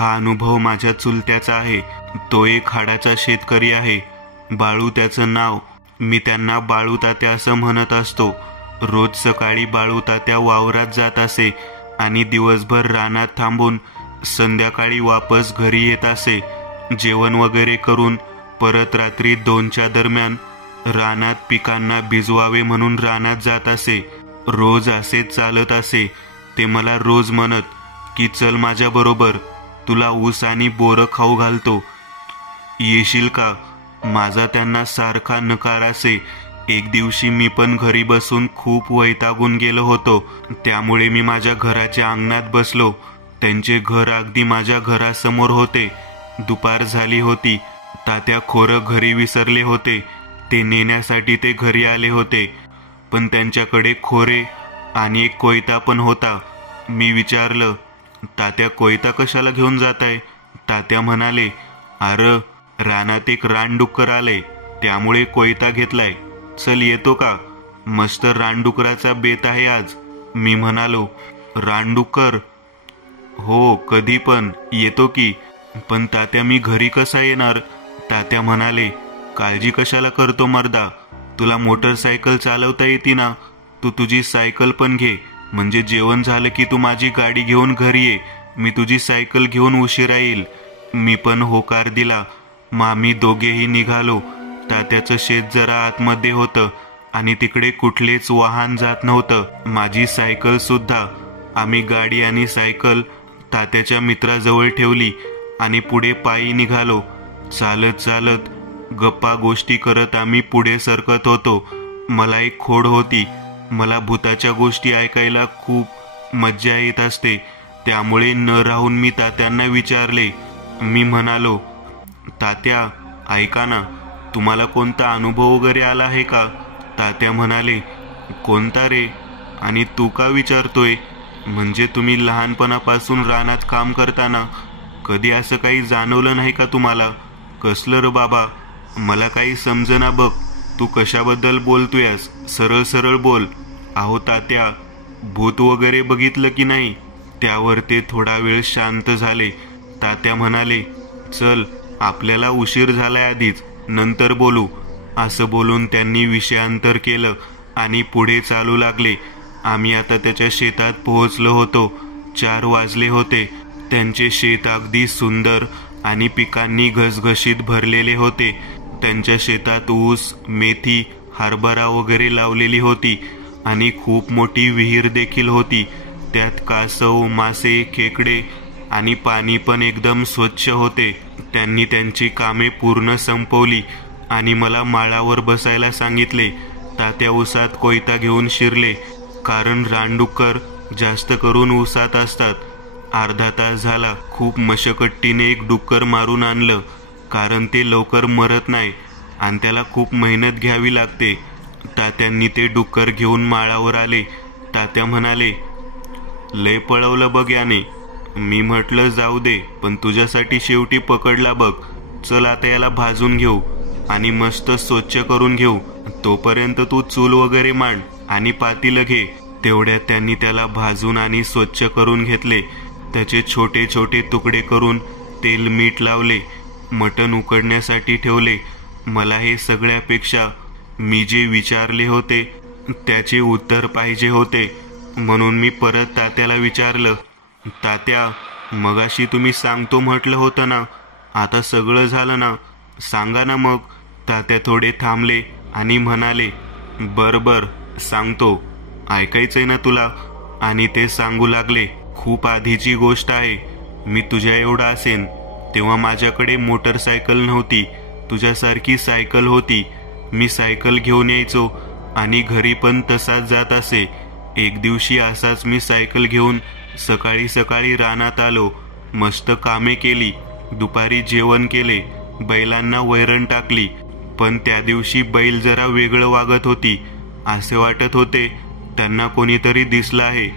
हा अनुभव माझ्या चुलत्याचा आहे. तो एक हाडाचा शेतकरी आहे. बाळू त्याचं नाव. मी त्यांना बाळू तात्या असं म्हणत असतो. रोज सकाळी बाळू तात्या वावरात जात असे आणि दिवसभर रानात थांबून संध्याकाळी वापस घरी येत असे. जेवण वगैरे करून परत रात्री 2च्या दरम्यान रानात पिकांना भिजवावे म्हणून रानात जात असे. रोज असेच चालत असे. ते मला रोज म्हणत की चल माझ्या बरोबर, तुला ऊस आणि बोरं खाऊ घालतो, येशील का? माझा त्यांना सारखा नकार असे. एक दिवशी मी पण घरी बसून खूप वैतागून गेलो होतो. त्यामुळे मी माझ्या घराच्या अंगणात बसलो. त्यांचे घर अगदी माझ्या घरासमोर होते. दुपार झाली होती. तात्या खोरं घरी विसरले होते. ते नेण्यासाठी ते घरी आले होते, पण त्यांच्याकडे खोरे आणि एक कोयता पण होता. मी विचारलं, तात्या कोयता कशाला घेऊन जाताय? तात्या म्हणाले, अरे रानात एक रानडुक्कर आले, त्यामुळे कोयता घेतलाय. चल येतो का? मस्त रानडुकराचा बेत आहे आज. मी म्हणालो, रानडुक्कर? हो, कधी पण येतो की. पण तात्या मी घरी कसा येणार? तात्या म्हणाले, काळजी कशाला करतो मर्दा, तुला मोटरसायकल चालवता येते ना, तू तुझी सायकल पण घे. म्हणजे जेवण झालं की तू माझी गाडी घेऊन घरी ये, मी तुझी सायकल घेऊन उशिरा येईल. मी पण होकार दिला. मग आम्ही दोघेही निघालो. तात्याचं शेत जरा आतमध्ये होतं आणि तिकडे कुठलेच वाहन जात नव्हतं. माझी सायकल सुद्धा. आम्ही गाडी आणि सायकल तात्याच्या मित्राजवळ ठेवली आणि पुढे पायी निघालो. चालत चालत गप्पा गोष्टी करत आम्ही पुढे सरकत होतो. मला एक खोड होती. मला भूताच्या गोष्टी ऐकायला खूप मज्जा येत असते. त्यामुळे न राहून मी तात्यांना विचारले. मी म्हणालो, तात्या ऐका ना, तुम्हाला कोणता अनुभव वगैरे आला आहे का? तात्या म्हणाले, कोणता रे? आणि तू का विचारतोय? म्हणजे तुम्ही लहानपणापासून रानात काम करताना कधी असं काही जाणवलं नाही का तुम्हाला? कसलं र बाबा, मला काही समजना बघ. तू कशाबद्दल बोलतोयस? सरळ सरळ बोल. अहो तात्या, भूत वगैरे बघितलं की नाही? त्यावर ते थोडा वेळ शांत झाले. तात्या म्हणाले, चल आपल्याला उशीर झालाय, आधीच नंतर बोलू. असं बोलून त्यांनी विषयांतर केलं आणि पुढे चालू लागले. आम्ही आता त्याच्या शेतात पोहोचलो होतो. 4 वाजले होते. त्यांचे शेत अगदी सुंदर आणि पिकांनी घसघशीत भरलेले होते. त्यांच्या शेतात ऊस, मेथी, हरभरा वगैरे लावलेली होती आणि खूप मोठी विहीर देखील होती. त्यात कासव, मासे, खेकडे आणि पाणी पण एकदम स्वच्छ होते. त्यांनी त्यांची कामे पूर्ण संपवली आणि मला माळावर बसायला सांगितले. तात्या ऊसात कोयता घेऊन शिरले, कारण रानडुक्कर जास्त करून ऊसात असतात. अर्धा तास झाला. खूप मशकट्टीने एक डुक्कर मारून आणलं, कारण ते लवकर मरत नाही आणि त्याला खूप मेहनत घ्यावी लागते. तात्यांनी ते डुक्कर घेऊन माळावर आले. तात्या म्हणाले, लय पळवलं बघ याने. मी म्हटलं जाऊ दे, पण तुझ्यासाठी शेवटी पकडला बघ. चल आता याला भाजून घेऊ आणि मस्त स्वच्छ करून घेऊ. तोपर्यंत तू चूल वगैरे मांड आणि पातेलं घे. तेवढ्यात त्यांनी त्याला भाजून आणि स्वच्छ करून घेतले. त्याचे छोटे छोटे तुकडे करून तेल मीठ लावले. मटण उकडण्यासाठी ठेवले. मला हे सगळ्यापेक्षा मी जे विचारले होते त्याचे उत्तर पाहिजे होते. म्हणून मी परत तात्याला विचारलं, तात्या मगाशी तुम्ही सांगतो म्हटलं होतं ना, आता सगळं झालं ना, सांगा ना मग. तात्या थोडे थांबले आणि म्हणाले, बर सांगतो, ऐकायचंय ना तुला? आणि ते सांगू लागले, खूप आधीची गोष्ट आहे. मी तुझ्या एवढा असेन तेव्हा माझ्याकडे मोटरसायकल नव्हती. तुझ्यासारखी सायकल होती. मी सायकल घेऊन यायचो आणि घरी पण तसाच जात असे. एक दिवशी असाच मी सायकल घेऊन सकाळी सकाळी रानात आलो. मस्त कामे केली. दुपारी जेवण केले. बैलांना वैरण टाकली. पण त्या दिवशी बैल जरा वेगळं वागत होती. असे वाटत होते त्यांना कोणीतरी दिसलं आहे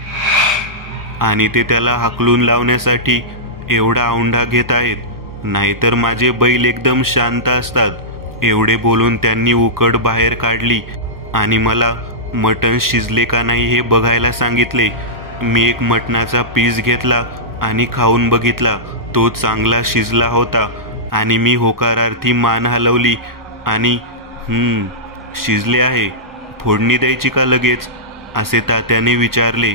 आणि ते त्याला हाकलून लावण्यासाठी एवढा औंढा घेत आहेत. नाहीतर माझे बैल एकदम शांत असतात. एवढे बोलून त्यांनी उकड बाहेर काढली आणि मला मटण शिजले का नाही हे बघायला सांगितले. मी एक मटणाचा पीस घेतला आणि खाऊन बघितला. तो चांगला शिजला होता आणि मी होकारार्थी मान हलवली आणि शिजले आहे, फोडणी द्यायची का लगेच, असे तात्याने विचारले.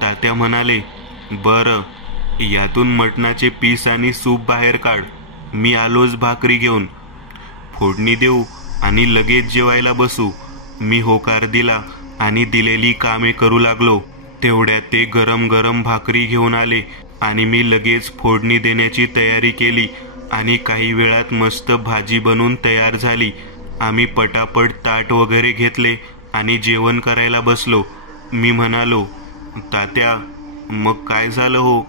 तात्या म्हणाले, बरं, यातून मटणाचे पीस आणि सूप बाहेर काढ, मी आलोच भाकरी घेऊन. फोडणी देऊ आणि लगेच जेवायला बसू. मी होकार दिला आणि दिलेली कामे करू लागलो. तेवढ्यात ते गरम गरम भाकरी घेऊन आले आणि मी लगेच फोडणी देण्याची तयारी केली आणि काही वेळात मस्त भाजी बनून तयार झाली. आम्ही पटापट ताट वगैरे घेतले आणि जेवण करायला बसलो. मी म्हणालो, तात्या, मग काय झालं हो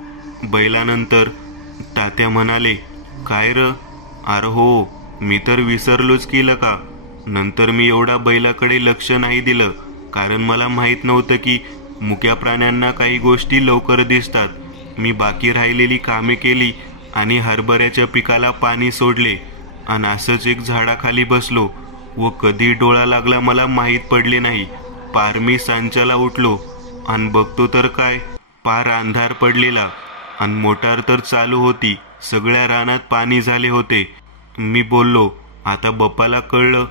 बैलानंतर? तात्या म्हणाले, काय र? अरे हो, मी तर विसरलोच केलं का. नंतर मी एवढा बैलाकडे लक्ष नाही दिलं, कारण मला माहीत नव्हतं की मुक्या प्राण्यांना काही गोष्टी लवकर दिसतात. मी बाकी राहिलेली कामे केली आणि हरभऱ्याच्या पिकाला पाणी सोडले आणि असंच एक झाडाखाली बसलो व कधी डोळा लागला मला माहीत पडले नाही. पार मी सांच्याला उठलो आणि बघतो तर काय, पार अंधार पडलेला आणि मोटार तर चालू होती. सगळ्या रानात पाणी झाले होते. मी बोललो, आता बाप्पाला कळलं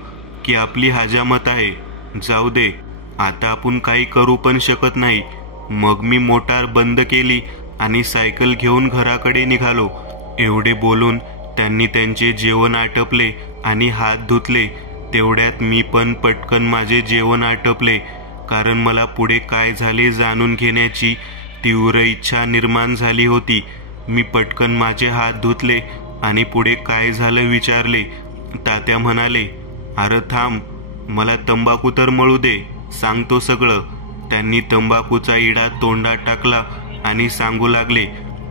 की आपली हजामत आहे, जाऊ दे, आता आपण काही करू पण शकत नाही. मग मी मोटार बंद केली आणि सायकल घेऊन घराकडे निघालो. एवढे बोलून त्यांनी त्यांचे जेवण आटपले आणि हात धुतले. तेवढ्यात मी पण पटकन माझे जेवण आटपले, कारण मला पुढे काय झाले जाणून घेण्याची तीव्र इच्छा निर्माण झाली होती. मी पटकन माझे हात धुतले आणि पुढे काय झालं विचारले. तात्या म्हणाले, अरे थांब, मला तंबाखू तर मळू दे, सांगतो सगळं. त्यांनी तंबाखूचा इडा तोंडात टाकला आणि सांगू लागले.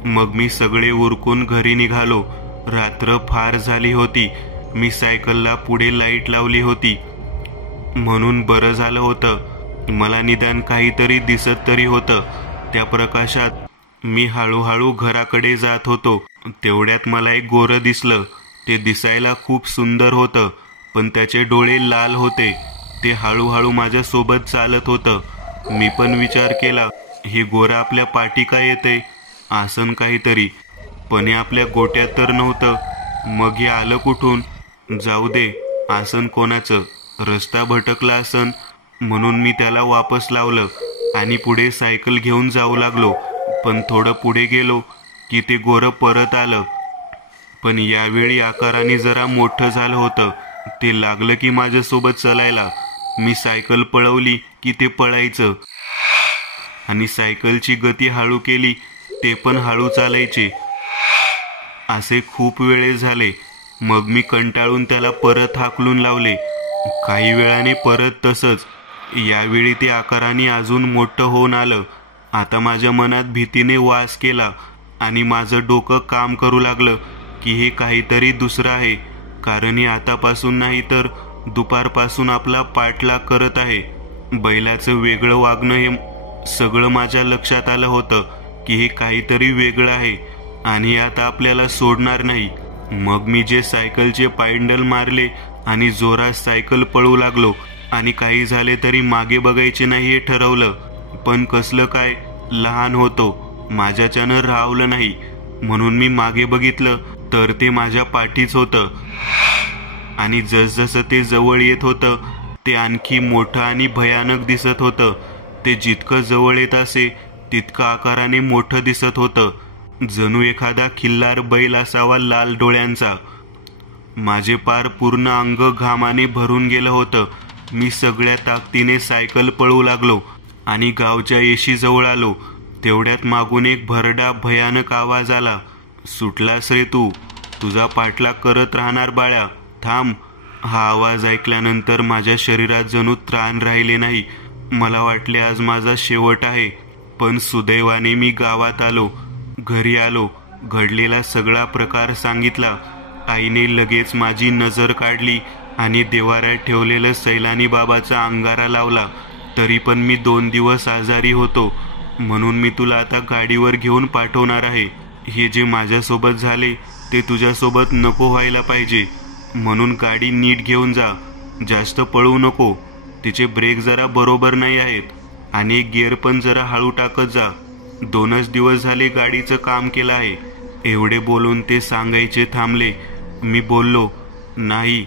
मग मी सगळे उरकून घरी निघालो. रात्र फार झाली होती. मी सायकलला पुढे लाईट लावली होती म्हणून बरं झालं होतं. मला निदान काहीतरी दिसत तरी होतं. त्या प्रकाशात मी हळूहळू घराकडे जात होतो. तेवढ्यात मला एक गोरं दिसलं. ते दिसायला खूप सुंदर होतं, पण त्याचे डोळे लाल होते. ते हळूहळू माझ्या सोबत चालत होतं. मी पण विचार केला, हे गोरं आपल्या पाठी का येते, आसन काहीतरी, पण हे आपल्या गोट्यात तर नव्हतं. मग हे आलं कुठून? जाऊ दे, आसन कोणाचं, रस्ता भटकला आसन, म्हणून मी त्याला वापस लावलं आणि पुढे सायकल घेऊन जाऊ लागलो. पण थोडं पुढे गेलो की ते गोरं परत आलं, पण यावेळी आकाराने जरा मोठं झालं होतं. ते लागलं की माझ्यासोबत चलायला. मी सायकल पळवली की ते पळायचं आणि सायकलची गती हळू केली, ते पण हळू चालायचे. असे खूप वेळे झाले. मग मी कंटाळून त्याला परत हाकलून लावले. काही वेळाने परत तसंच. यावेळी ते आकाराने अजून मोठं होऊन आलं. आता माझ्या मनात भीतीने वास केला आणि माझं डोकं काम करू लागलं की हे काहीतरी दुसरं आहे, कारण हे आतापासून नाही तर दुपारपासून आपला पाठलाग करत आहे. बैलाचं वेगळं वागणं हे सगळं माझ्या लक्षात आलं होतं की हे काहीतरी वेगळं आहे आणि आता आपल्याला सोडणार नाही. मग मी जे सायकलचे पायंडल मारले आणि जोरात सायकल पळू लागलो आणि काही झाले तरी मागे बघायचे नाही हे ठरवलं. पण कसलं काय, लहान होतो, माझ्याच्यानं राहवलं नाही. म्हणून मी मागे बघितलं तर ते माझ्या पाठीच होतं आणि जसजसं ते जवळ येत होतं ते आणखी मोठं आणि भयानक दिसत होतं. ते जितकं जवळ येत असे तितकं आकाराने मोठं दिसत होतं. जणू एखादा खिल्लार बैल असावा, लाल डोळ्यांचा. माझे पार पूर्ण अंग घामाने भरून गेलं होतं. मी सगळ्या ताकदीने सायकल पळवू लागलो आणि गावच्या येशीजवळ आलो. तेवढ्यात मागून एक भरडा भयानक आवाज आला. सुटलास रे तू, तुझा पाठलाग करत राहणार बाळ्या, थांब. हा आवाज ऐकल्यानंतर माझ्या शरीरात जणू त्राण राहिले नाही. मला वाटले आज माझा शेवट आहे. पण सुदैवाने मी गावात आलो. घरी आलो, घडलेला सगळा प्रकार सांगितला. आईने लगेच माझी नजर काढली आणि देवाऱ्यात ठेवलेलं सैलानी बाबाचा अंगारा लावला. तरी पण मी 2 दिवस आजारी होतो, म्हणून मी तुला आता गाडीवर घेऊन पाठवणार आहे. हे जे माझ्यासोबत झाले ते तुझ्यासोबत नको व्हायला पाहिजे, म्हणून गाडी नीट घेऊन जा. जास्त पळवू नको. तिचे ब्रेक जरा बरोबर नाही आहेत आणि गिअर पण जरा हळू टाकत जा. 2च दिवस झाले गाडीचं काम केलं आहे. एवढे बोलून ते सांगायचे थांबले. मी बोललो, नाही,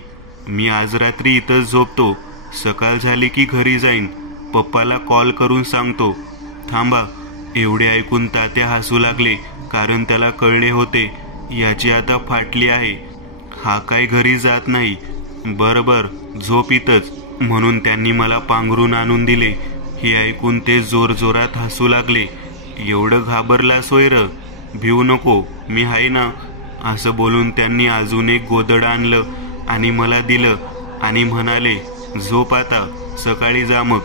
मी आज रात्री इथंच झोपतो. सकाळ झाली की घरी जाईन. पप्पाला कॉल करून सांगतो. थांबा. एवढे ऐकून तात्या हसू लागले, कारण त्याला कळले होते याची आता फाटली आहे. हा काय घरी जात नाही. बरोबर, झोप इथंच, म्हणून त्यांनी मला पांघरून आणून दिले. हे ऐकून ते जोरजोरात हसू लागले. एवढं घाबरलास होय र? भिवू नको, मी आहे ना, असं बोलून त्यांनी अजून एक गोदड आणलं आणि मला दिलं आणि म्हणाले, झोप आता, सकाळी जा मग.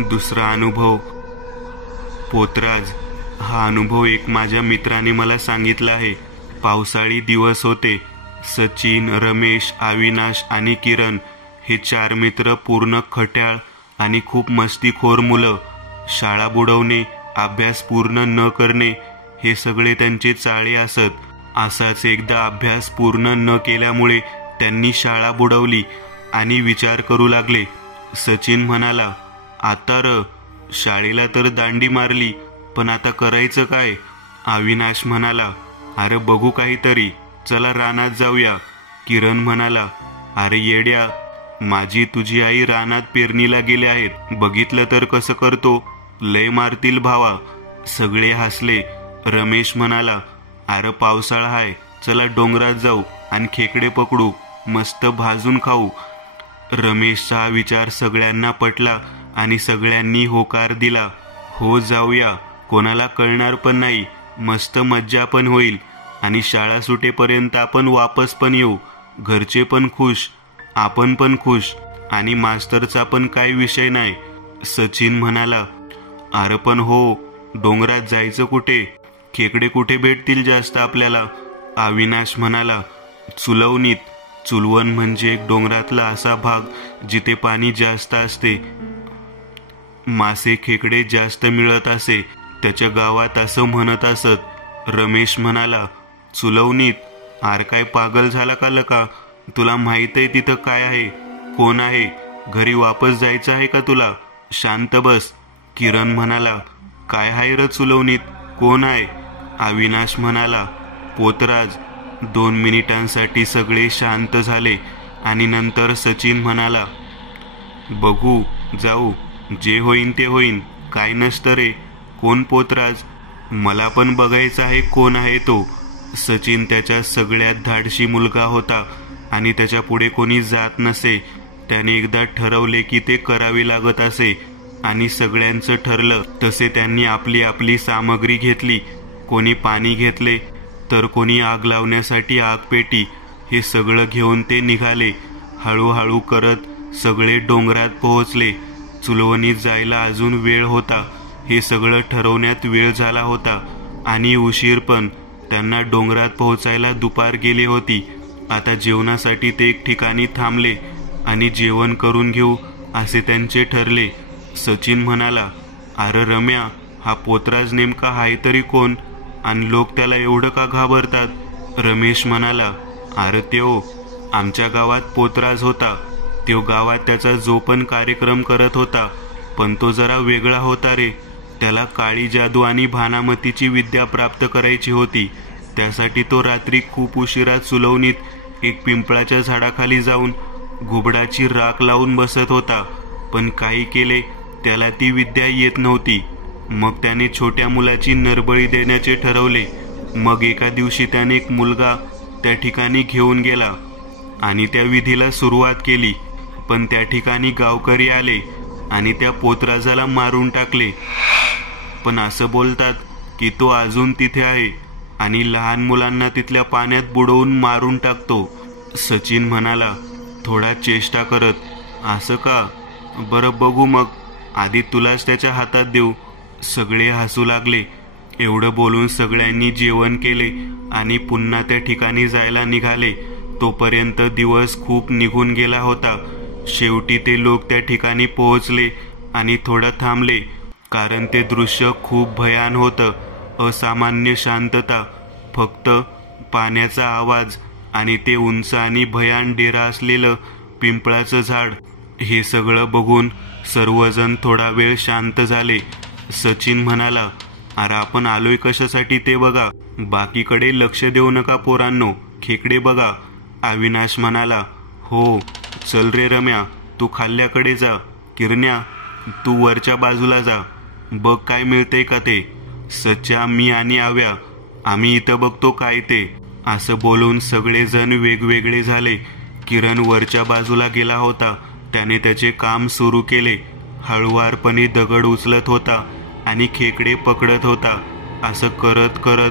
दुसरा अनुभव, पोतराज. हा अनुभव एक माझ्या मित्राने मला सांगितला आहे. पावसाळी दिवस होते. सचिन, रमेश, अविनाश आणि किरण हे 4 मित्र पूर्ण खट्याळ आणि खूप मस्तीखोर मुलं. शाळा बुडवणे, अभ्यास पूर्ण न करणे हे सगळे त्यांचे चाळे असत. असाच एकदा अभ्यास पूर्ण न केल्यामुळे त्यांनी शाळा बुडवली आणि विचार करू लागले. सचिन म्हणाला, आता र, शाळेला तर दांडी मारली, पण आता करायचं काय? अविनाश म्हणाला, अरे बघू काहीतरी, चला रानात जाऊया. किरण म्हणाला, अरे येड्या, माझी तुझी आई रानात पेरणीला गेले आहेत, बघितलं तर कसं करतो, लय मारतील भावा. सगळे हसले. रमेश म्हणाला, अरे पावसाळा हाय, चला डोंगरात जाऊ आणि खेकडे पकडू, मस्त भाजून खाऊ. रमेशचा हा विचार सगळ्यांना पटला आणि सगळ्यांनी होकार दिला. हो जाऊया, कोणाला कळणार पण नाही, मस्त मज्जा पण होईल आणि शाळा सुटेपर्यंत आपण वापस पण येऊ. घरचे पण खुश, आपण पण खुश आणि मास्तरचा पण काही विषय नाही. सचिन म्हणाला, अरे पण हो, डोंगरात जायचं कुठे? खेकडे कुठे भेटतील जास्त आपल्याला? अविनाश म्हणाला, चुलवणीत. चुलवण म्हणजे एक डोंगरातला असा भाग जिथे पाणी जास्त असते, मासे खेकडे जास्त मिळत असे, त्याच्या गावात असं म्हणत असत. रमेश म्हणाला, चुलवणीत? आर काय पागल झाला का लका? तुला माहित आहे तिथं काय आहे, कोण आहे? घरी वापस जायचं आहे का तुला? शांत बस. किरण म्हणाला, काय आहे र चुलवणीत, कोण आहे? अविनाश म्हणाला, पोतराज. 2 मिनिटांसाठी सगळे शांत झाले आणि नंतर सचिन म्हणाला, बघू, जाऊ, जे होईन ते होईन, काय नसतं रे. कोण पोतराज? मला पण बघायचं आहे कोण आहे तो. सचिन त्याच्या सगळ्यात धाडशी मुलगा होता आणि त्याच्या पुढे कोणी जात नसे. त्याने एकदा ठरवले की ते करावे लागत असे आणि सगळ्यांचं ठरलं तसे त्यांनी आपली आपली सामग्री घेतली. कोणी पाणी घेतले तर कोणी आग लावण्यासाठी आगपेटी. हे सगळं घेऊन ते निघाले. हळूहळू करत सगळे डोंगरात पोहोचले. चुलवणीत जायला अजून वेळ होता. हे सगळं ठरवण्यात वेळ झाला होता आणि उशीर पण. त्यांना डोंगरात पोहोचायला दुपार गेली होती. आता जेवणासाठी ते एक ठिकाणी थांबले आणि जेवण करून घेऊ असे त्यांचे ठरले. सचिन म्हणाला, अरे रम्या, हा पोतराज नेमका आहे तरी कोण आणि लोक त्याला एवढं का घाबरतात? रमेश म्हणाला, अरे त्यो आमच्या गावात पोतराज होता. त्यो गावात त्याचा जो पण कार्यक्रम करत होता, पण तो जरा वेगळा होता रे. त्याला काळी जादू आणि भानामतीची विद्या प्राप्त करायची होती. त्यासाठी तो रात्री खूप उशिरा चुलवणीत एक पिंपळाच्या झाडाखाली जाऊन घुबडाची राख लावून बसत होता. पण काही केले त्याला ती विद्या येत नव्हती. मग त्याने छोट्या मुलाची नरबळी देण्याचे ठरवले. मग एका दिवशी त्याने एक मुलगा त्या ठिकाणी घेऊन गेला आणि त्या विधीला सुरुवात केली. पण त्या ठिकाणी गावकरी आले आणि त्या पोतराजाला मारून टाकले. पण असं बोलतात की तो अजून तिथे आहे आणि लहान मुलांना तिथल्या पाण्यात बुडवून मारून टाकतो. सचिन म्हणाला, थोडा चेष्टा करत, असं का? बरं बघू मग, आधी तुलाच त्याच्या हातात देऊ. सगळे हसू लागले. एवढं बोलून सगळ्यांनी जेवण केले आणि पुन्हा त्या ठिकाणी जायला निघाले. तोपर्यंत दिवस खूप निघून गेला होता. शेवटी ते लोक त्या ठिकाणी पोहोचले आणि थोडं थांबले, कारण ते दृश्य खूप भयान होतं. असामान्य शांतता, फक्त पाण्याचा आवाज आणि ते उंच आणि भयान डेरा असलेलं पिंपळाचं झाड. हे सगळं बघून सर्वजण थोडा वेळ शांत झाले. सचिन म्हणाला, अरे आपण आलोय कशासाठी ते बघा. बाकीकडे लक्ष देऊ नका पोरांनो, खेकडे बघा. अविनाश म्हणाला. हो चल रे रम्या, तू खाल्ल्याकडे जा. किरण्या तू वरच्या बाजूला जा, बघ काय मिळतंय का ते. सच्चा, मी आणि आव्या आम्ही इथं बघतो काय ते. असं बोलून सगळेजण वेगवेगळे झाले. किरण वरच्या बाजूला गेला होता. त्याने त्याचे काम सुरू केले. हळुवारपणे दगड उचलत होता आणि खेकडे पकडत होता. असं करत करत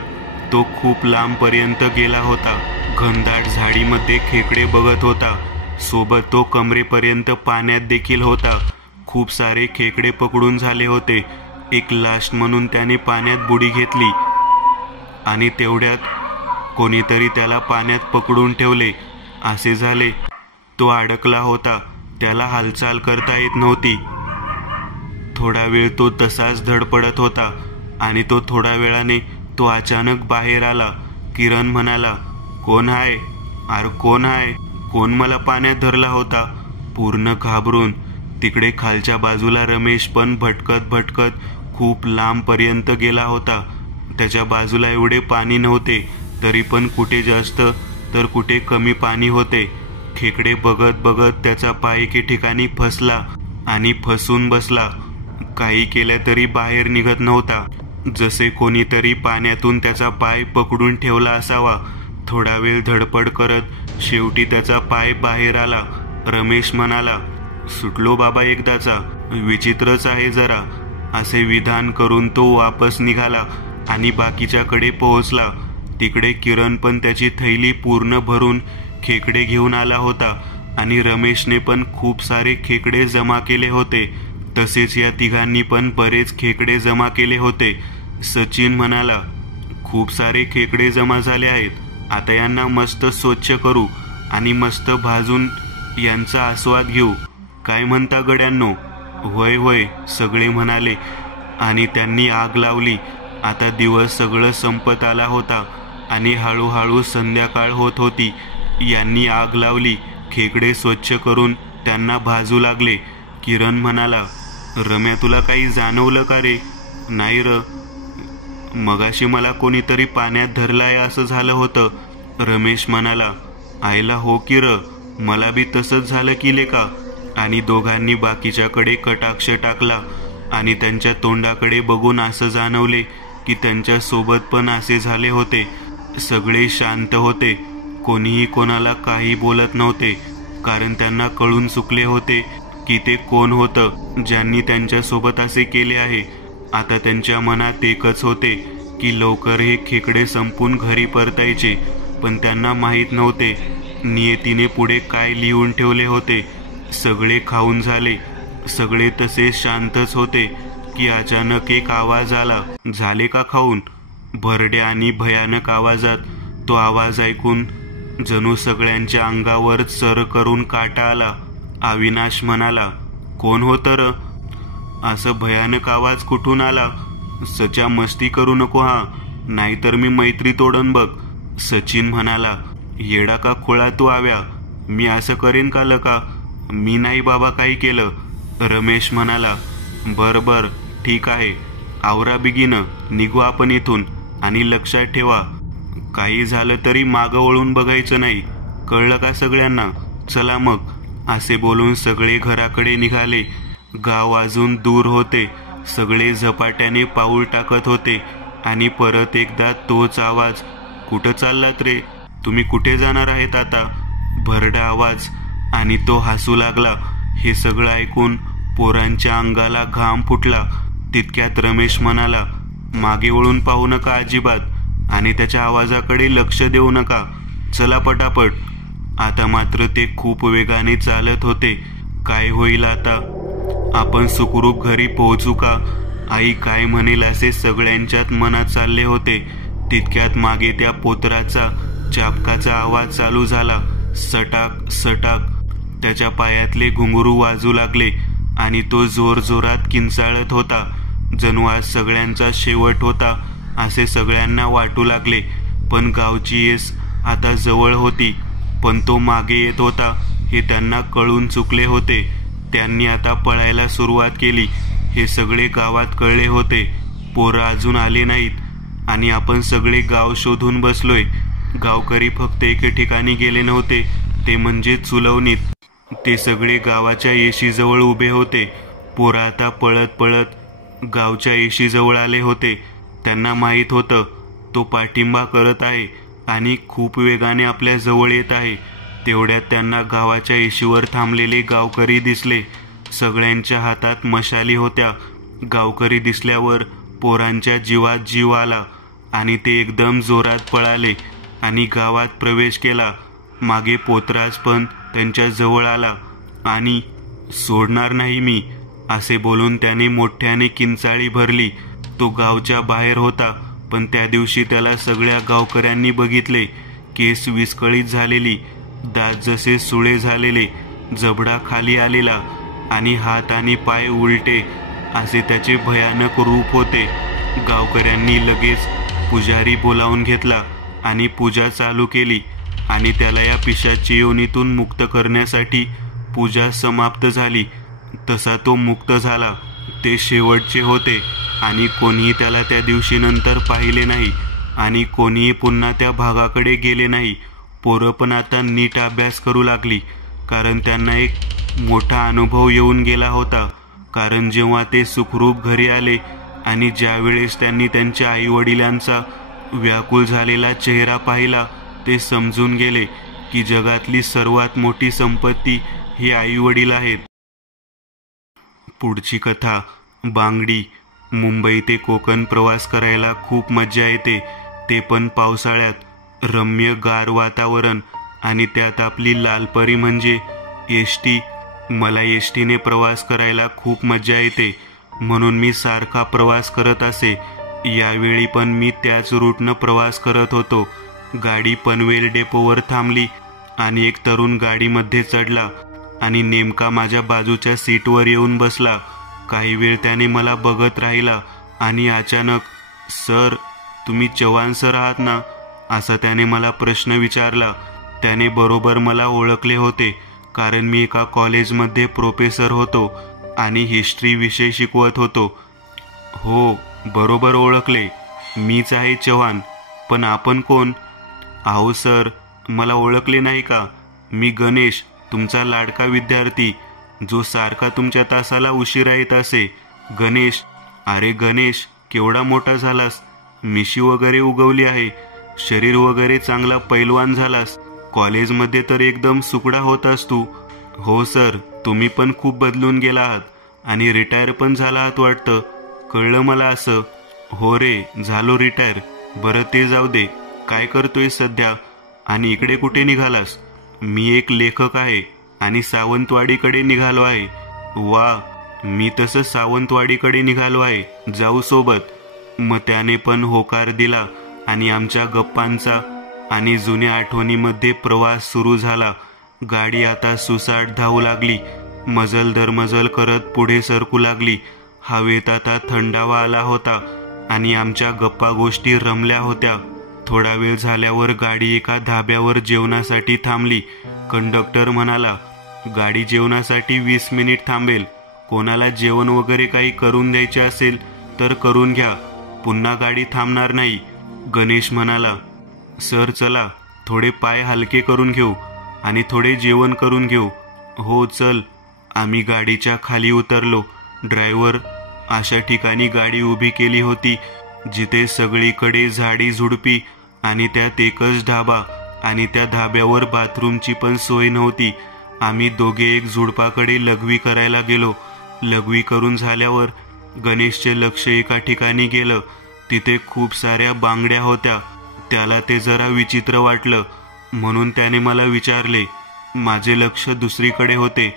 तो खूप लांबपर्यंत गेला होता. घनदाट झाडीमध्ये खेकडे बघत होता. सोबत तो कमरेपर्यंत पाण्यात देखील होता. खूप सारे खेकडे पकडून झाले होते. एक लास्ट म्हणून त्याने पाण्यात बुडी घेतली आणि तेवढ्यात कोणीतरी त्याला पाण्यात पकडून ठेवले. असे झाले तो अडकला होता. त्याला हालचाल करता येत नव्हती. थोडा वेळ तो तसाच धडपडत होता आणि तो थोड्या वेळाने तो अचानक बाहेर आला. किरण म्हणाला, कोण आहे? अरे कोण आहे? कोण मला पाण्यात धरला होता? पूर्ण घाबरून तिकडे खालच्या बाजूला रमेश पण भटकत भटकत खूप लांबपर्यंत गेला होता. त्याच्या बाजूला एवढे पाणी नव्हते, तरी पण कुठे जास्त तर कुठे कमी पाणी होते. खेकडे बघत बघत त्याचा पाय एके ठिकाणी फसला आणि फसून बसला. काही केलं तरी बाहेर निघत नव्हता. जसे कोणीतरी पाण्यातून त्याचा पाय पकडून ठेवला असावा. थोडा वेळ धडपड करत शेवटी त्याचा पाय बाहेर आला. रमेश म्हणाला, सुटलो बाबा एकदाचा. विचित्रच आहे जरा. असे विधान करून तो वापस निघाला आणि बाकीच्याकडे पोहोचला. तिकडे किरण पण त्याची थैली पूर्ण भरून खेकडे घेऊन आला होता आणि रमेशने पण खूप सारे खेकडे जमा केले होते. तसेच या तिघांनी पण बरेच खेकडे जमा केले होते. सचिन म्हणाला, खूप सारे खेकडे जमा झाले आहेत. आता यांना मस्त स्वच्छ करू आणि मस्त भाजून यांचा आस्वाद घेऊ. काय म्हणता गड्यांनो? होय होय सगळे म्हणाले आणि त्यांनी आग लावली. आता दिवस सगळं संपत आला होता आणि हळूहळू संध्याकाळ होत होती. यांनी आग लावली. खेकडे स्वच्छ करून त्यांना भाजू लागले. किरण म्हणाला, रम्या तुला काही जाणवलं का रे? नाही र, मगाशी मला कोणीतरी पाण्यात धरलाय असं झालं होतं. रमेश म्हणाला, आईला हो की र, मला बी तसंच झालं की लेका. आणि दोघांनी बाकीच्याकडे कटाक्ष टाकला आणि त्यांच्या तोंडाकडे बघून असं जाणवले की त्यांच्या सोबत पण असे झाले होते. सगळे शांत होते. कोणीही कोणाला काही बोलत नव्हते, कारण त्यांना कळून चुकले होते की ते कोण होतं ज्यांनी त्यांच्या सोबत असे केले आहे. आता त्यांच्या मनात एकच होते की लवकर हे खेकडे संपून घरी परतायचे. पण त्यांना माहीत नव्हते नियतीने पुढे काय लिहून ठेवले होते. सगळे खाऊन झाले. सगळे तसे शांतच होते की अचानक एक आवाज आला. झाले का खाऊन? भरड्या आणि भयानक आवाजात तो आवाज ऐकून जणू सगळ्यांच्या अंगावर सर करून काटा आला. अविनाश म्हणाला, कोण होतं र? असं भयानक आवाज कुठून आला? सच्या मस्ती करू नको हा, नाहीतर मी मैत्री तोडन बघ. सचिन म्हणाला, येडा का खोळा तू आव्या? मी असं करेन का लका? मी नाही बाबा काही केलं. रमेश म्हणाला, बर बर ठीक आहे, आवरा बिगीनं, निघू आपण इथून. आणि लक्षात ठेवा, काही झालं तरी मागं वळून बघायचं नाही, कळलं का सगळ्यांना? चला मग. असे बोलून सगळे घराकडे निघाले. गाव अजून दूर होते. सगळे झपाट्याने पाऊल टाकत होते आणि परत एकदा तोच आवाज. कुठं चाललात रे? तुम्ही कुठे जाणार आहेत आता? भरडा आवाज आणि तो हसू लागला. हे सगळं ऐकून पोरांच्या अंगाला घाम फुटला. तितक्यात रमेश म्हणाला, मागे वळून पाहू नका अजिबात आणि त्याच्या आवाजाकडे लक्ष देऊ नका. चला पटापट. आता मात्र ते खूप वेगाने चालत होते. काय होईल आता? आपण सुखरूप घरी पोहोचू का? आई काय म्हणेल असे सगळ्यांच्यात मनात चालले होते. तितक्यात मागे त्या पोतराचा चाबकाचा आवाज चालू झाला. सटाक सटाक. त्याच्या पायातले घुंगरू वाजू लागले आणि तो जोरजोरात किंचाळत होता. जणू आज सगळ्यांचा शेवट होता असे सगळ्यांना वाटू लागले. पण गावची येस आता जवळ होती, पण तो मागे येत होता हे त्यांना कळून चुकले होते. त्यांनी आता पळायला सुरुवात केली. हे सगळे गावात कळले होते. पोरं अजून आले नाहीत आणि आपण सगळे गाव शोधून बसलोय. गावकरी फक्त एके ठिकाणी गेले नव्हते, ते म्हणजे चुलवणीत. ते सगळे गावाच्या येशीजवळ उभे होते. पोरं आता पळत पळत गावच्या येशीजवळ आले होते. त्यांना माहीत होतं तो पाठिंबा करत आहे आणि खूप वेगाने आपल्या जवळ येत आहे. तेवढ्यात त्यांना गावाच्या येशीवर थांबलेले गावकरी दिसले. सगळ्यांच्या हातात मशाली होत्या. गावकरी दिसल्यावर पोरांच्या जीवात जीव आला आणि ते एकदम जोरात पळाले आणि गावात प्रवेश केला. मागे पोतराज पण त्यांच्या जवळ आला आणि सोडणार नाही मी असे बोलून त्याने मोठ्याने किंचाळी भरली. तो गावच्या बाहेर होता, पण त्या दिवशी त्याला सगळ्या गावकऱ्यांनी बघितले. केस विस्कळीत झालेली, दात जसे सुळे झालेले, जबडा खाली आलेला आणि हात आणि पाय उलटे असे त्याचे भयानक रूप होते. गावकऱ्यांनी लगेच पुजारी बोलावून घेतला आणि पूजा चालू केली आणि त्याला या पिशाची योनीतून मुक्त करण्यासाठी पूजा समाप्त झाली. तसा तो मुक्त झाला. ते शेवटचे होते आणि कोणीही त्याला त्या दिवशी नंतर पाहिले नाही आणि कोणीही पुन्हा त्या भागाकडे गेले नाही. पोरं पण आता नीट अभ्यास करू लागली, कारण त्यांना एक मोठा अनुभव येऊन गेला होता. कारण जेव्हा ते सुखरूप घरी आले आणि ज्या वेळेस त्यांनी त्यांच्या आईवडिलांचा व्याकुळ झालेला चेहरा पाहिला, ते समजून गेले की जगातली सर्वात मोठी संपत्ती ही आईवडील आहेत. पुढची कथा. बांगडी. मुंबई ते कोकण प्रवास करायला खूप मज्जा येते, ते पण पावसाळ्यात. रम्य गार वातावरण आणि त्यात आपली लालपरी म्हणजे एसटी. मला एसटीने प्रवास करायला खूप मज्जा येते, म्हणून मी सारखा प्रवास करत असे. यावेळी पण मी त्याच रूटनं प्रवास करत होतो. गाडी पनवेल डेपोवर थांबली आणि एक तरुण गाडीमध्ये चढला आणि नेमका माझ्या बाजूच्या सीटवर येऊन बसला. काही वेळ त्याने मला बघत राहिला आणि अचानक, सर, तुम्ही चव्हाण सर आहात ना, असा त्याने मला प्रश्न विचारला. त्याने बरोबर मला ओळखले होते, कारण मी एका कॉलेजमध्ये प्रोफेसर होतो आणि हिस्ट्री विषय शिकवत होतो. हो, बरोबर ओळखले, मीच आहे चव्हाण. पण आपण कोण? अहो सर, मला ओळखले नाही का? मी गणेश, तुमचा लाडका विद्यार्थी, जो सारखा तुमच्या तासाला उशिरा येत असे. गणेश. अरे गणेश, केवढा मोठा झालास, मिशी वगैरे उगवली आहे, शरीर वगैरे चांगला पैलवान झालास. कॉलेजमध्ये तर एकदम सुकडा होतास तू. हो सर, तुम्ही पण खूप बदलून गेला आहात आणि रिटायर पण झाला आहात वाटतं. कळलं मला असं. हो रे, झालो रिटायर. बरं ते जाऊ दे, काय करतोय सध्या आणि इकडे कुठे निघालास? मी एक लेखक आहे आणि सावंतवाडीकडे निघालो आहे. वा, मी तसं सावंतवाडीकडे निघालो आहे, जाऊ सोबत? मग त्याने पण होकार दिला आणि आमच्या गप्पांचा आणि जुन्या आठवणीमध्ये प्रवास सुरू झाला. गाडी आता सुसाट धावू लागली, मजल दर मजल करत पुढे सरकू लागली. हवेत आता थंडावा आला होता आणि आमच्या गप्पा गोष्टी रमल्या होत्या. थोडा वेळ झाल्यावर गाडी एका धाब्यावर जेवणासाठी थांबली. कंडक्टर म्हणाला, गाडी जेवणासाठी 20 मिनिट थांबेल. कोणाला जेवण वगैरे काही करून द्यायचे असेल तर करून घ्या, पुन्हा गाडी थांबणार नाही. गणेश म्हणाला, सर चला, थोडे पाय हलके करून घेऊ आणि थोडे जेवण करून घेऊ. हो चल. आम्ही गाडीच्या खाली उतरलो. ड्रायव्हर अशा ठिकाणी गाडी उभी केली होती जिथे सगळीकडे झाडी झुडपी आणि त्यात एकच ढाबा आणि त्या धाब्यावर बाथरूमची पण सोय नव्हती. आम्ही दोघे एक झुडपाकडे लघवी करायला गेलो. लघवी करून झाल्यावर गणेशचे लक्ष एका ठिकाणी गेलं. तिथे खूप साऱ्या बांगड्या होत्या. त्याला ते जरा विचित्र वाटलं, म्हणून त्याने मला विचारले. माझे लक्ष दुसरीकडे होते.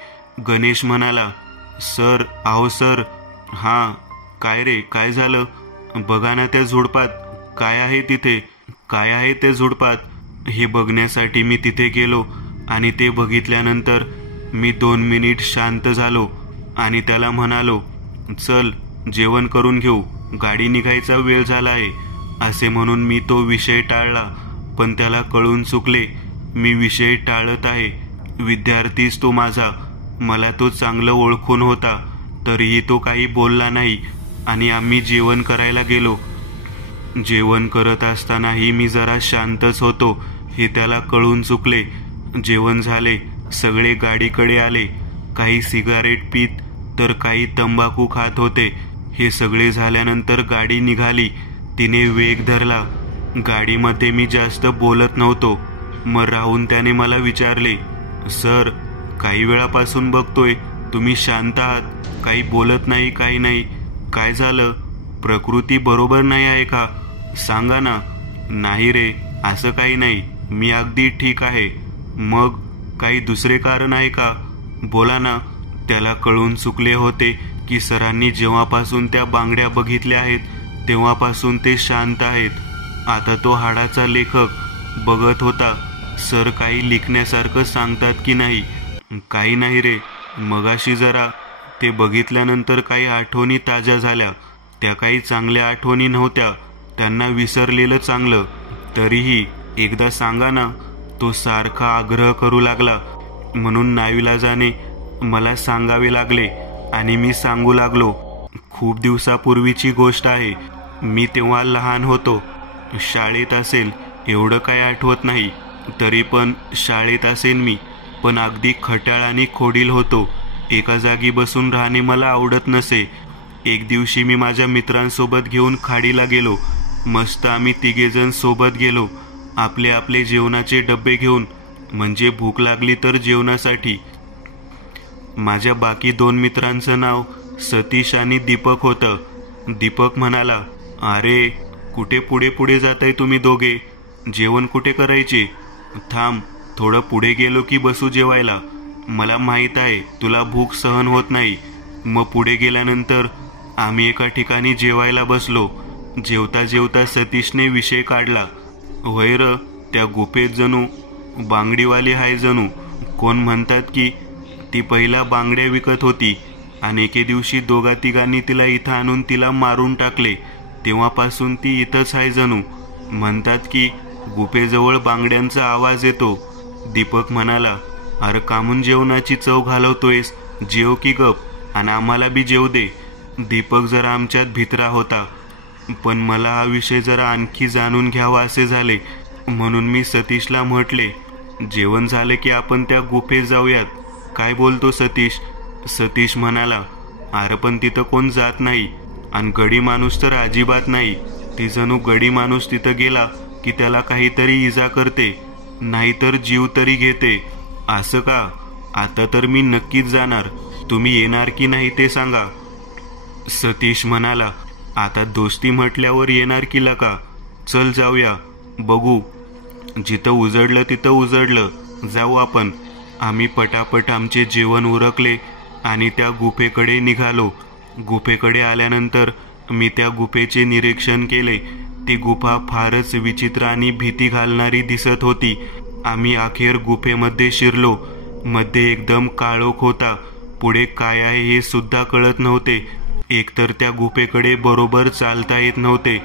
गणेश म्हणाला, सर, अहो सर. हां, काय रे, काय झालं? बघा ना त्या झुडपात, काय आहे तिथे, काय आहे त्या झुडपात? हे बघण्यासाठी मी तिथे गेलो आणि ते बघितल्यानंतर मी 2 मिनिट शांत झालो आणि त्याला म्हणालो, चल जेवण करून घेऊ, गाडी निघायचा वेळ झाला आहे. असे म्हणून मी तो विषय टाळला, पण त्याला कळून चुकले मी विषय टाळत आहे. विद्यार्थीच तो माझा. मला तो चांगलं ओळखून होता, तरीही तो काही बोलला नाही. आणि आम्ही जेवण करायला गेलो. जेवण करत असतानाही मी जरा शांतच होतो हे त्याला कळून चुकले. जेवण झाले, सगळे गाडीकडे आले. काही सिगारेट पीत तर काही तंबाखू खात होते. हे सगळे झाल्यानंतर गाडी निघाली. तिने वेग धरला. गाडीमध्ये मी जास्त बोलत नव्हतो. मग राहून त्याने मला विचारले, सर, काही वेळापासून बघतोय तुम्ही शांत आहात, काही बोलत नाही, काही नाही, काय झालं? प्रकृती बरोबर नाही आहे का? सांगा ना. नाही रे, असं काही नाही, मी अगदी ठीक आहे. मग काही दुसरे कारण आहे का? बोला ना. त्याला कळून चुकले होते की सरांनी जेव्हापासून त्या बांगड्या बघितल्या आहेत तेव्हापासून ते शांत आहेत. आता तो हाडाचा लेखक बघत होता, सर काही लिखण्यासारखं सांगतात की नाही. काही नाही रे, मगाशी जरा ते बघितल्यानंतर काही आठवणी ताज्या झाल्या. त्या काही चांगल्या आठवणी नव्हत्या, त्यांना विसरलेलं चांगलं. तरीही एकदा सांगा ना. तो सारखा आग्रह करू लागला. म्हणून नाईलाजाने मला सांगावे लागले आणि मी सांगू लागलो. खूप दिवसापूर्वीची गोष्ट आहे. मी तेव्हा लहान होतो, शाळेत असेल, एवढं काय आठवत नाही. तरी पण शाळेत असेल मी, पण अगदी खट्याळ आणि खोडील होतो. एका जागी बसून राहणे मला आवडत नसे. एक दिवशी मी माझ्या मित्रांसोबत घेऊन खाडीला गेलो. मस्त आम्ही तिघेजण सोबत गेलो, आपले आपले जेवणाचे डबे घेऊन, म्हणजे भूक लागली तर जेवणासाठी. माझ्या बाकी 2 मित्रांचं नाव सतीश आणि दीपक होतं. दीपक म्हणाला, अरे कुठे पुढे पुढे जाताय तुम्ही दोघे, जेवण कुठे करायचे? थांब, थोडं पुढे गेलो की बसू जेवायला. मला माहीत आहे तुला भूक सहन होत नाही. मग पुढे गेल्यानंतर आम्ही एका ठिकाणी जेवायला बसलो. जेवता जेवता सतीशने विषय काढला, वैर त्या गुफेत जणू बांगडीवाली हाय जणू. कोण म्हणतात की ती पहिला बांगड्या विकत होती आणि एके दिवशी 2-3 तिला इथं आणून तिला मारून टाकले. तेव्हापासून ती इथंच आहे जणू. म्हणतात की गुफेजवळ बांगड्यांचा आवाज येतो. दीपक म्हणाला, अरे कामून जेवणाची चव घालवतोयस, जेव की गप आणि आम्हाला बी जेव दे. दीपक जरा आमच्यात भित्रा होता, पण मला हा विषय जरा आणखी जाणून घ्यावा असे झाले. म्हणून मी सतीशला म्हटले, जेवण झाले की आपण त्या गुफेत जाऊयात. काय बोलतो सतीश? सतीश म्हणाला, अरे पण तिथं कोण जात नाही आणि गडी माणूस तर अजिबात नाही. ती जणू गडी माणूस तिथं गेला की त्याला काहीतरी इजा करते, नाहीतर जीव तरी घेते. असं का? आता तर मी नक्कीच जाणार. तुम्ही येणार की नाही ते सांगा. सतीश म्हणाला, आता दोस्ती म्हटल्यावर येणार की लका. चल जाऊया, बघू. जिथं उजडलं तिथं उजडलं, जाऊ आपण. आम्ही पटापट आमचे जेवण उरकले आणि त्या गुफेकडे निघालो. गुफेकडे आल्यानंतर मी त्या गुफेचे निरीक्षण केले. ती गुफा फारच विचित्र आणि भीती घालणारी दिसत होती. आम्ही अखेर गुफेमध्ये शिरलो. मध्ये एकदम काळोख होता. पुढे काय आहे हे सुद्धा कळत नव्हते. एकतर त्या गुफेकडे बरोबर चालता येत नव्हते,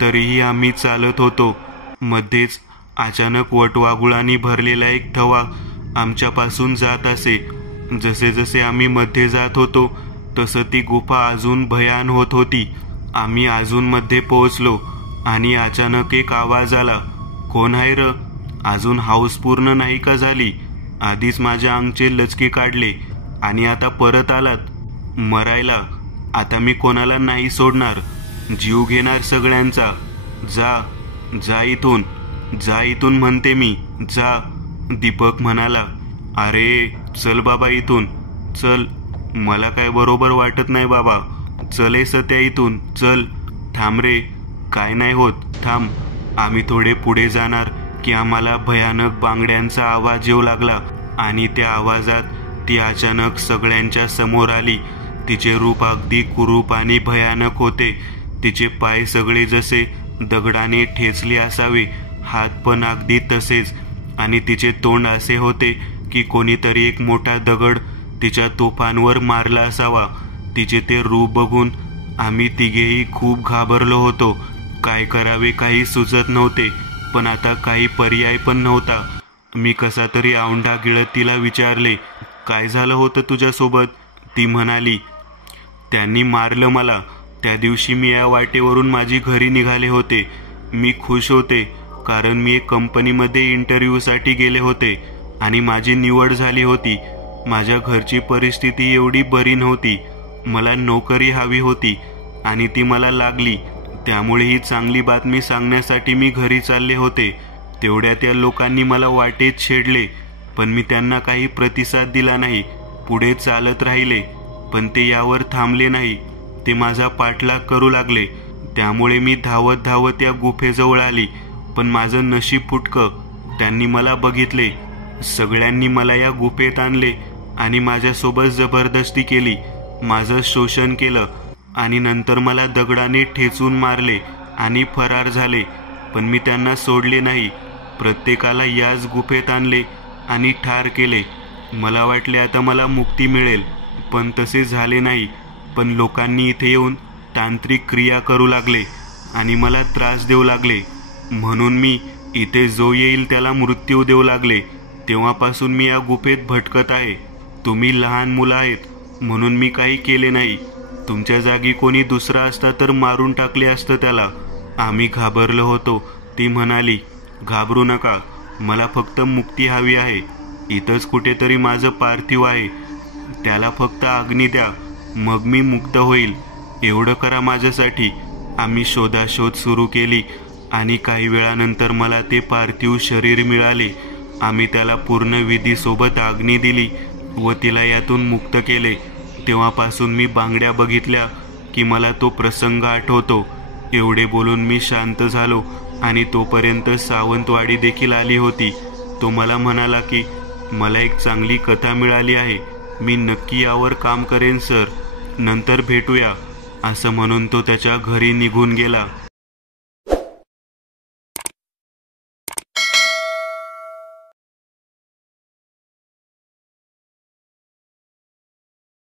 तरीही आम्ही चालत होतो. मध्येच अचानक वटवाघुळांनी भरलेला एक थवा आमच्यापासून जात असे. जसे जसे आम्ही मध्ये जात होतो तसं ती गुफा अजून भयान होत होती. आम्ही अजून मध्ये पोहोचलो आणि अचानक एक आवाज आला, कोण आहे र? अजून हाऊस पूर्ण नाही का झाली? आधीच माझ्या अंगचे लचके काढले आणि आता परत आलात मरायला. आता मी कोणाला नाही सोडणार, जीव घेणार सगळ्यांचा. जा जा इथून, जा इथून म्हणते मी, जा. दीपक म्हणाला, अरे चल बाबा इथून, चल. मला काय बरोबर वाटत नाही बाबा. चले सत्या इथून, चल. थांब रे, काय नाही होत, थांब. आम्ही थोडे पुढे जाणार की आम्हाला भयानक बांगड्यांचा आवाज येऊ लागला आणि त्या आवाजात ती अचानक सगळ्यांच्या समोर आली. तिचे रूप अगदी कुरूप आणि भयानक होते. तिचे पाय सगळे जसे दगडाने ठेचले असावे, हात पण अगदी तसेच. आणि तिचे तोंड असे होते की कोणीतरी एक मोठा दगड तिच्या तोफांवर मारला असावा. तिचे ते रूप बघून आम्ही तिघेही खूप घाबरलो होतो. काय करावे काही सुचत नव्हते, पण आता काही पर्याय पण नव्हता. मी कसा तरी औंढा गिळत तिला विचारले, काय झालं होतं तुझ्यासोबत? ती म्हणाली, त्यांनी मारलं मला. त्या दिवशी मी या वाटेवरून माझी घरी निघाले होते. मी खुश होते कारण मी एक कंपनीमध्ये इंटरव्ह्यूसाठी गेले होते आणि माझी निवड झाली होती. माझ्या घरची परिस्थिती एवढी बरी नव्हती. मला नोकरी हवी होती आणि ती मला लागली. त्यामुळे ही चांगली बातमी सांगण्यासाठी मी घरी चालले होते. तेवढ्यात या लोकांनी मला वाटेत छेडले, पण मी त्यांना काही प्रतिसाद दिला नाही. पुढे चालत राहिले, पण ते यावर थांबले नाही. ते माझा पाठलाग करू लागले. त्यामुळे मी धावत धावत या गुफेजवळ आली. पण माझं नशीब फुटकं. त्यांनी मला बघितले. सगळ्यांनी मला या गुफेत आणले आणि माझ्यासोबत जबरदस्ती केली. माझं शोषण केलं आणि नंतर मला दगडाने ठेचून मारले आणि फरार झाले. पण मी त्यांना सोडले नाही. प्रत्येकाला याच गुफेत आणले आणि ठार केले. मला वाटले आता मला मुक्ती मिळेल, पण तसे झाले नाही. पण लोकांनी इथे येऊन तांत्रिक क्रिया करू लागले आणि मला त्रास देऊ लागले. म्हणून मी इथे जो येईल त्याला मृत्यू देऊ लागले. तेव्हापासून मी या गुफेत भटकत आहे. तुम्ही लहान मुलं आहेत म्हणून मी काही केले नाही. तुमच्या जागी कोणी दुसरा असता तर मारून टाकले असतं त्याला. आम्ही घाबरलो होतो. ती म्हणाली, घाबरू नका, मला फक्त मुक्ती हवी आहे. इथंच कुठेतरी माझं पार्थिव आहे. त्याला फक्त अग्नी द्या, मग मी मुक्त होईल. एवढं करा माझ्यासाठी. आम्ही शोधाशोध सुरू केली आणि काही वेळानंतर मला ते पार्थिव शरीर मिळाले. आम्ही त्याला पूर्ण विधीसोबत अग्नी दिली व तिला यातून मुक्त केले. तेव्हापासून मी बांगड्या बघितल्या की मला तो प्रसंग आठवतो. एवढे बोलून मी शांत झालो आणि तोपर्यंत सावंतवाडी देखील आली होती. तो मला म्हणाला की मला एक चांगली कथा मिळाली आहे. मी नक्की यावर काम करेन सर. नंतर भेटूया, असं म्हणून तो त्याच्या घरी निघून गेला.